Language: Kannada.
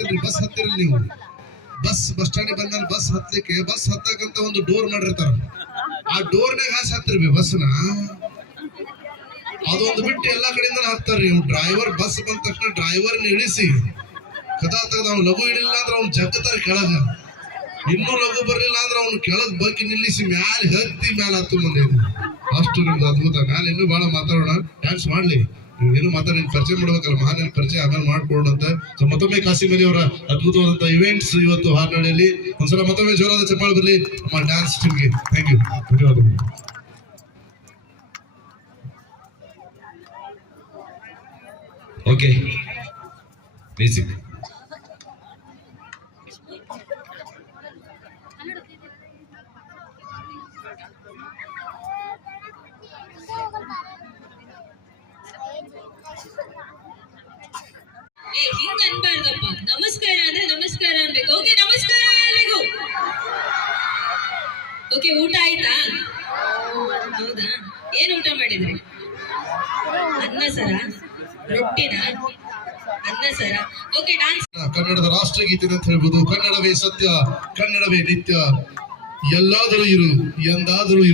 ಗೊತ್ತಿಲ್ರಿ, ಬಸ್ ಹತ್ತಿರಲಿ ನೀವು. ಬಸ್ ಸ್ಟ್ಯಾಂಡ್ ಬಂದಲ್ಲಿ ಬಸ್ ಹತ್ಲಿಕ್ಕೆ ಬಸ್ ಹತ್ತಕ್ಕಂತ ಒಂದು ಡೋರ್ ಮಾಡಿರ್ತಾರ. ಆ ಡೋರ್ನಾಗ ಹಾಸಿ ಹತ್ತಿರ್ಬೇಕು ಬಸ್ನ. ಅದೊಂದು ಬಿಟ್ಟು ಎಲ್ಲಾ ಕಡೆಯಿಂದ ಹಾಕ್ತಾರ್ರಿ. ಡ್ರೈವರ್ ಬಸ್ ಬಂದ ತಕ್ಷಣ ಡ್ರೈವರ್ನ ಇಳಿಸಿ ಕದಾ ತೆಗೆದು ಅವ್ನು ಲಘು ಇಳಿಲ್ಲ ಅಂದ್ರೆ ಅವ್ನು ಜಗ್ಗತಾರ ಕೆಳಗ. ಇನ್ನೂ ಲಘು ಬರ್ಲಿಲ್ಲ ಅಂದ್ರೆ ಅವ್ನು ಕೆಳಗ್ ಬಗ್ಗಿ ನಿಲ್ಲಿಸಿ ಮ್ಯಾಲೆ ಹತ್ತಿ ಮ್ಯಾಲ ಹತ್ತು ಮಂದಿ. ಅಷ್ಟು ನಿಮ್ದು ಅದ್ಭುತ. ಮ್ಯಾಲೆ ಇನ್ನೂ ಬಹಳ ಮಾತಾಡೋಣ, ಡ್ಯಾನ್ಸ್ ಮಾಡ್ಲಿ. ಏನು ಮಾತಾಡಿ ಪರಿಚಯ ಮಾಡ್ಬೇಕಲ್ಲ, ಮಹಾನ್ ಪರಿಚಯ ಆಮೇಲೆ ಮಾಡ್ಕೊಡೋಣಂತ. ಸೊ ಮತ್ತೊಮ್ಮೆ ಕಾಸಿಂ ಅಲಿ ಅವರ ಅದ್ಭುತವಾದಂತ ಇವೆಂಟ್ಸ್ ಇವತ್ತು ಹಾರ್ನಳ್ಳಿಯಲ್ಲಿ. ಒಂದ್ಸಲ ಮತ್ತೊಮ್ಮೆ ಜೋರಾದ ಚಪ್ಪಾಳೆ ಬರಲಿ ನಮ್ಮ ಡ್ಯಾನ್ಸ್ ಟೀಮ್ಗೆ. ಥ್ಯಾಂಕ್ ಯು, ಧನ್ಯವಾದಗಳು. Okay, music. ಹಿಂಗ ಅನ್ಬಾರ್ದಪ್ಪ. ನಮಸ್ಕಾರ ಅಂದ್ರೆ ನಮಸ್ಕಾರ ಅನ್ಬೇಕು. ಓಕೆ, ನಮಸ್ಕಾರ ಎಲ್ರಿಗೂ. ಓಕೆ, ಊಟ ಆಯ್ತಾ? ಹೌದಾ? ಏನ್ ಊಟ ಮಾಡಿದ್ರಿ? ಅನ್ನ ಸರ, ರೊಟ್ಟಿನ, ಅನ್ನ ಸರ. Okay, dance. ಕನ್ನಡದ ರಾಷ್ಟ್ರಗೀತೆ ಅಂತ ಹೇಳ್ಬೋದು. ಕನ್ನಡವೇ ಸತ್ಯ, ಕನ್ನಡವೇ ನಿತ್ಯ, ಎಲ್ಲಾದರೂ ಇರು ಎಂದಾದರೂ ಇರು.